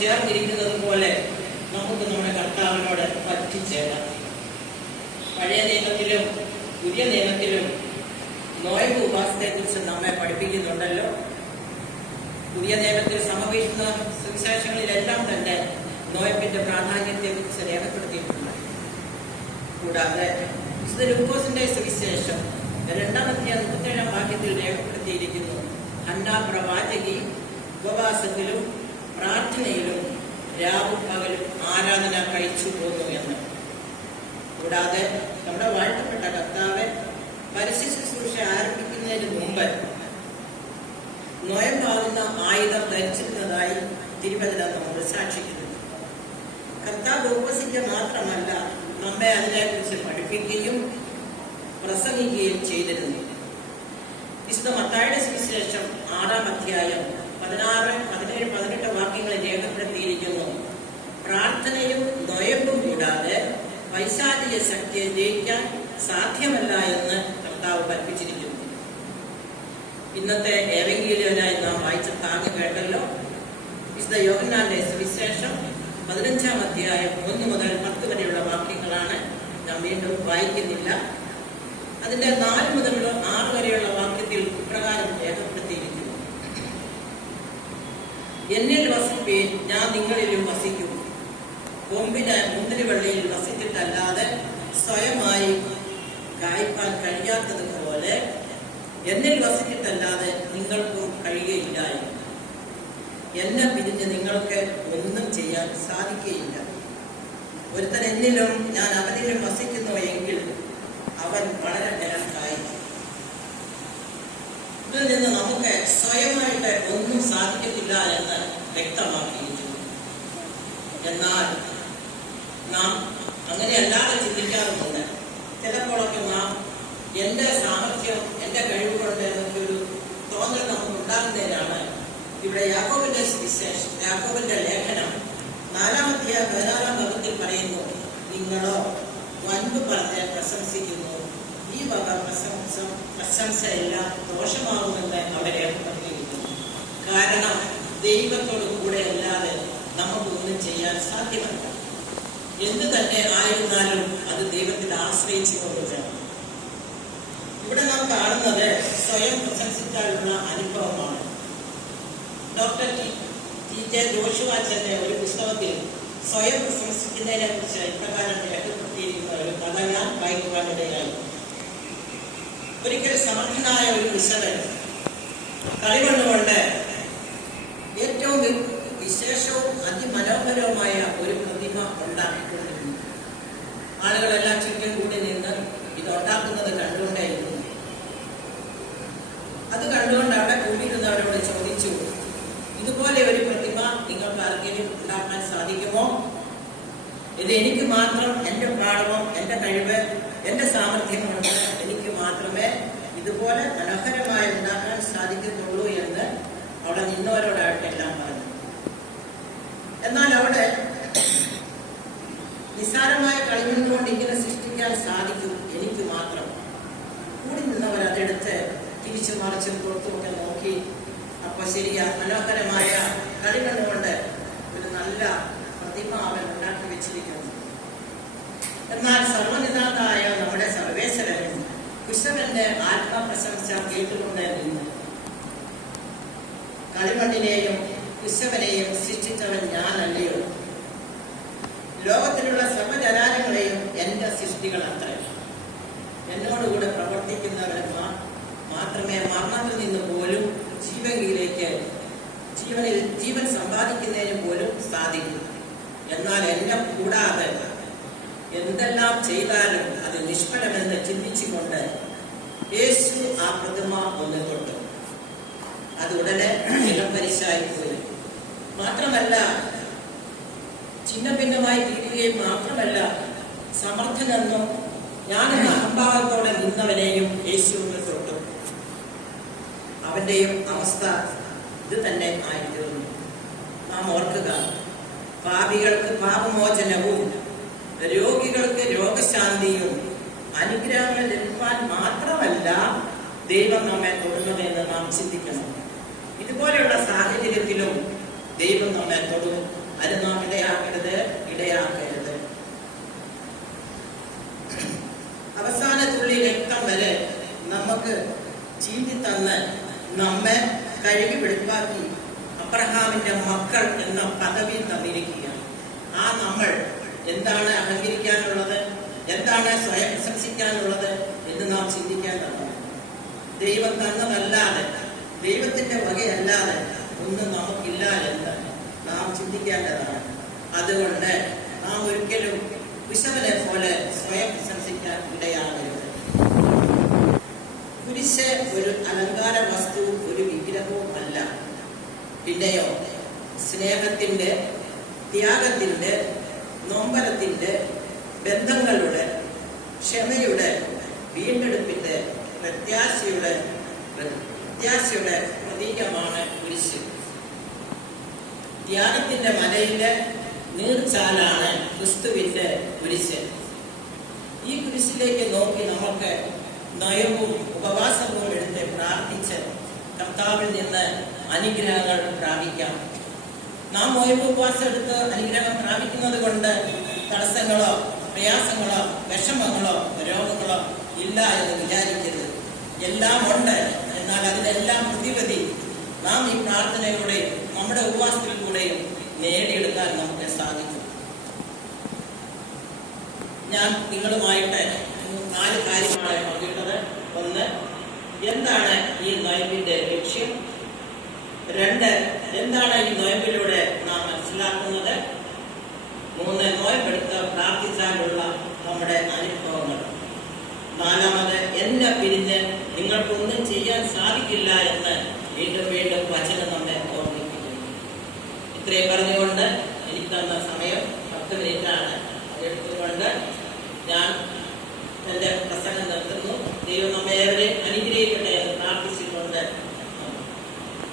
ചേർന്നിരിക്കുന്നത് പോലെ നമുക്ക് നമ്മുടെ കർത്താവിനോട് പറ്റിച്ചേരാം. പഴയ നിയമത്തിലും പുതിയ നിയമത്തിലും നോയമ്പ് ഉപവാസത്തെ കുറിച്ച് നമ്മെ പഠിപ്പിക്കുന്നുണ്ടല്ലോ. പുതിയ നിയമത്തിൽ സമവേശുന്ന സുവിശേഷങ്ങളിലെല്ലാം തന്നെ നോയമ്പിന്റെ പ്രാധാന്യത്തെ കുറിച്ച് രേഖപ്പെടുത്തിയിട്ടുണ്ട്. കൂടാതെ വിശുദ്ധ ലൂക്കോസിന്റെ സുവിശേഷം 2-37 വാക്യത്തിൽ രേഖപ്പെടുത്തിയിരിക്കുന്നു, ഹന്നാ പ്രവാചകി ഉപവാസത്തിലും പ്രാർത്ഥനയിലും രാവും പകലും ആരാധന കഴിച്ചു പോന്നു എന്ന്. കൂടാതെ നമ്മുടെ വാഴ്ത്തപ്പെട്ട കർത്താവ് പരസ്യ ശുശ്രൂഷ ആരംഭിക്കുന്നതിന് മുമ്പ് നോയമ്പാകുന്ന ആയുധം ധരിച്ചിരുന്നതായി തിരുവചനം നമ്മൾ സാക്ഷിക്കുന്നു. കർത്താവ് ഉപവസിക്കുക മാത്രമല്ല, നമ്മെ അതിനെക്കുറിച്ച് പഠിപ്പിക്കുകയും പ്രസംഗിക്കുകയും ചെയ്തിരുന്നു. വിശുദ്ധ മത്തായിയുടെ സുവിശേഷം 6-ാം അധ്യായം 16, 17, 18 വാക്യങ്ങളിൽ രേഖപ്പെടുത്തിയിരിക്കുന്നു, പ്രാർത്ഥനയും നോയമ്പും കൂടാതെ പൈശാചിക ശക്തിയെ ജയിക്കാൻ സാധ്യമല്ല എന്ന് കർത്താവ് പഠിപ്പിച്ചിരിക്കുന്നു. ഇന്നത്തെ ഏവെങ്കിലിയനായി നാം വായിച്ച ഭാഗം കേട്ടല്ലോ. വിശുദ്ധ യോഹന്നാന്റെ സുവിശേഷം 15-ാം അധ്യായം 1 മുതൽ 10 വരെയുള്ള വാക്യങ്ങളാണ്. ഞാൻ വീണ്ടും വായിക്കുന്നില്ല. അതിന്റെ 4 മുതൽ 6 വരെയുള്ള വാക്യത്തിൽ ഇപ്രകാരം രേഖപ്പെടുത്തിയിരിക്കുന്നു, എന്നിൽ വസിപ്പീൻ, ഞാൻ നിങ്ങളിലും വസിക്കും. കൊമ്പിന് മുന്തിരിവള്ളിയിൽ വസിച്ചിട്ടല്ലാതെ സ്വയമായി കായ്പാൻ കഴിയാത്തതുപോലെ എന്നിൽ വസിച്ചിട്ടല്ലാതെ നിങ്ങൾക്കും കഴിയുകയില്ല. എന്നെ പിരിഞ്ഞ് നിങ്ങൾക്ക് ഒന്നും ചെയ്യാൻ സാധിക്കുകയില്ല. ഒരുത്തൻ എന്നിലും ഞാൻ അവനിലും വസിക്കുന്നു എങ്കിൽ അവൻ വളരെ ഫലമായി. ഇതിൽ നിന്ന് നമുക്ക് സ്വയമായിട്ട് ഒന്നും സാധിക്കത്തില്ല എന്ന് വ്യക്തമാക്കിയിരിക്കുന്നു. എന്നാൽ നാം അങ്ങനെയല്ലാതെ ചിന്തിക്കാറുമുണ്ട്. ചിലപ്പോഴൊക്കെ നാം എന്റെ സാമർഥ്യം, എന്റെ കഴിവുകളുടെ എന്നൊരു തോന്നൽ നമുക്ക് ഉണ്ടാകുന്നതിനാണ് ഇവിടെ യാക്കോബിന്റെ സുവിശേഷം, യാക്കോബിന്റെ ലേഖനം 4-ാം അധ്യായം 16-ാം ഭാഗത്തിൽ പറയുന്നു, നിങ്ങളോ വൻപ് പറഞ്ഞ് പ്രശംസിക്കുന്നു, ഈ വക പ്രശംസയെല്ലാം ദോഷമാകുമെന്ന് അവരെ പറഞ്ഞിരിക്കുന്നു. കാരണം ദൈവത്തോട് കൂടെ അല്ലാതെ നമുക്കൊന്നും ചെയ്യാൻ സാധ്യമല്ല. എന്ത് തന്നെ ആയിരുന്നാലും അത് ദൈവത്തിൽ ആശ്രയിച്ചു കൊണ്ടുവരണം. ഇവിടെ നാം കാണുന്നത് സ്വയം പ്രശംസിക്കാനുള്ള അനുഭവമാണ്. Doctor TJ. ജോഷുവാച്ചന്റെ ഒരു പുസ്തകത്തിൽ സ്വയം പ്രശംസിക്കുന്നതിനെ കുറിച്ച് ഇപ്രകാരം രേഖപ്പെടുത്തിയിരിക്കുന്ന ഒരു കഥ ഞാൻ വായിക്കുവാനിടയായി. ഒരിക്കൽ സമർത്ഥനായ ഒരു കുശവൻ കളിമണ്ണുകൊണ്ട് ഏറ്റവും വിശേഷവും അതിമനോഹരവുമായ ഒരു പ്രതിമ ഉണ്ടാക്കിക്കൊണ്ടിരുന്നു. ആളുകളെല്ലാം ചുറ്റും കൂടി നിന്ന് ഇത് ഉണ്ടാക്കുന്നത് കണ്ടുകൊണ്ടേയിരുന്നു. അത് കണ്ടുകൊണ്ട് അവിടെ കൂടിയിരുന്നവരോട് ചോദിച്ചു, ഇതുപോലെ ഒരു പ്രതിമ നിങ്ങൾക്ക് ആർക്കെങ്കിലും ഉണ്ടാക്കാൻ സാധിക്കുമോ? ഇത് എനിക്ക് മാത്രം, എന്റെ പാഠവും എന്റെ കഴിവ്, എന്റെ സാമർഥ്യം കൊണ്ട് എനിക്ക് മാത്രമേ ഇതുപോലെ മനോഹരമായി ഉണ്ടാക്കാൻ സാധിക്കുന്നുള്ളൂ എന്ന് അവിടെ നിന്നവരോടായിട്ടെല്ലാം പറഞ്ഞു. എന്നാൽ അവിടെ നിസ്സാരമായ കളിമണ്ണുകൊണ്ട് ഇങ്ങനെ സൃഷ്ടിക്കാൻ സാധിക്കും എനിക്ക് മാത്രം. കൂടി നിന്നവർ അതെടുത്ത് തിരിച്ചു മറിച്ചും പുറത്തുമൊക്കെ നോക്കി, അപ്പൊ ശരിയാ, മനോഹരമായ കളിമണ്ണുകൊണ്ട് ഒരു നല്ല പ്രതിമ അവൻ ഉണ്ടാക്കി വെച്ചിരിക്കുന്നു. എന്നാൽ സർവനിതാതായ നമ്മുടെ സർവേശ്വരൻ കുശവന്റെ ആത്മപ്രശംസ കേട്ടുകൊണ്ട് നിന്നു. കളിമണ്ണിനെയും കുശവനെയും സൃഷ്ടിച്ചവൻ ഞാനല്ലയോ? ലോകത്തിലുള്ള സർവ്വജനാലങ്ങളെയും എന്റെ സൃഷ്ടികൾ അത്ര. എന്നോടുകൂടെ പ്രവർത്തിക്കുന്നവർ മാത്രമേ മരണത്തിൽ നിന്ന് പോലും ജീവൻ സമ്പാദിക്കുന്നതിന് പോലും സാധിക്കും. എന്നാൽ എന്നെ കൂടാതെ എന്തെല്ലാം ചെയ്താലും അത് നിഷ്ഫലമെന്ന് ചിന്തിച്ചുകൊണ്ട് യേശു ആ പ്രതിമ ഒന്ന് തൊട്ടു. അത് ഉടനെ നിലംപരിശായിപ്പോയി. മാത്രമല്ല, ഛിന്നഭിന്നമായി തീരുകയും മാത്രമല്ല, സമർത്ഥനെന്നും ഞാനെന്ന അഹംഭാവത്തോടെ നിന്നവനെയും യേശുവിനെ തൊട്ടു. അവന്റെയും അവസ്ഥ ഇത് തന്നെ ആയിരുന്നു. നാം ഓർക്കുക, പാപികൾക്ക് പാപമോചനവും രോഗികൾക്ക് രോഗശാന്തിയും അനുഗ്രഹങ്ങൾ ലഭിക്കാൻ മാത്രമല്ല ദൈവം നമ്മെ തൊടുന്നതെന്ന് നാം ചിന്തിക്കണം. ഇതുപോലെയുള്ള സാഹചര്യത്തിലും ദൈവം നമ്മെ തൊടും. ഇടയാക്കരുത്. അവസാന തുള്ളി രക്തം വരെ നമുക്ക് ചീന്തി തന്ന് നമ്മെ കഴുകി വെളുപ്പാക്കി അബ്രഹാമിന്റെ മക്കൾ എന്ന പദവി തന്നിരിക്കുകയാണ്. ആ നമ്മൾ എന്താണ് അഹങ്കരിക്കാനുള്ളത്, എന്താണ് സ്വയം പ്രശംസിക്കാനുള്ളത് എന്ന് നാം ചിന്തിക്കേണ്ടതാണ്. ദൈവം തന്നതല്ലാതെ, ദൈവത്തിന്റെ വകയല്ലാതെ ഒന്നും നമുക്കില്ല എന്ന് നാം ചിന്തിക്കേണ്ടതാണ്. അതുകൊണ്ട് നാം ഒരിക്കലും വിശവനെ പോലെ സ്വയം പ്രശംസിക്കാൻ ഇടയാകരുത്. കുരിശ് ഒരു അലങ്കാര വസ്തു, ഒരു വിഗ്രഹവും അല്ല. പിന്നെയോ സ്നേഹത്തിന്റെ, ത്യാഗത്തിന്റെ, നൊമ്പരത്തിന്റെ, ബന്ധങ്ങളുടെ, ക്ഷമയുടെ, വീണ്ടെടുപ്പിന്റെ, പ്രത്യാശയുടെ പ്രതീകമാണ് കുരിശ്. ത്യാഗത്തിന്റെ മലയിലെ നീർച്ചാലാണ് ക്രിസ്തുവിന്റെ കുരിശ്. ഈ കുരിശിലേക്ക് നോക്കി നമുക്ക് നയവും ഉപവാസവും എടുത്ത് പ്രാർത്ഥിച്ച് കർത്താവിൽ നിന്ന് അനുഗ്രഹങ്ങൾ പ്രാപിക്കാം. നാം നൊയമ്പ് ഉപവാസം എടുത്ത് അനുഗ്രഹം പ്രാപിക്കുന്നത് കൊണ്ട് തടസ്സങ്ങളോ പ്രയാസങ്ങളോ വിഷമങ്ങളോ രോഗങ്ങളോ ഇല്ല എന്ന് വിചാരിക്കരുത്. എല്ലാം ഉണ്ട്. എന്നാൽ അതിനെല്ലാം പ്രതിവിധി നാം ഈ പ്രാർത്ഥനയിലൂടെയും നമ്മുടെ ഉപവാസത്തിലൂടെയും നേടിയെടുക്കാൻ നമുക്ക് സാധിക്കും. ഞാൻ നിങ്ങളുമായിട്ട് 4 കാര്യങ്ങളാണ് പങ്കിട്ടത്. 1, എന്താണ് ഈ നൊയമ്പിന്റെ ലക്ഷ്യം? 2, എന്താണ് ഈ നൊയമ്പിലൂടെ നാം മനസ്സിലാക്കുന്നത്? 3, നൊയമ്പെടുത്ത് പ്രാർത്ഥിച്ചാലുള്ള നമ്മുടെ അനുഭവങ്ങൾ. 4, എന്നെ പിരിഞ്ഞ് നിങ്ങൾക്കൊന്നും ചെയ്യാൻ സാധിക്കില്ല എന്ന് വീണ്ടും വീണ്ടും വചനം നമ്മെ ഓർമ്മിപ്പിക്കുന്നു. ഇത്രയും പറഞ്ഞുകൊണ്ട്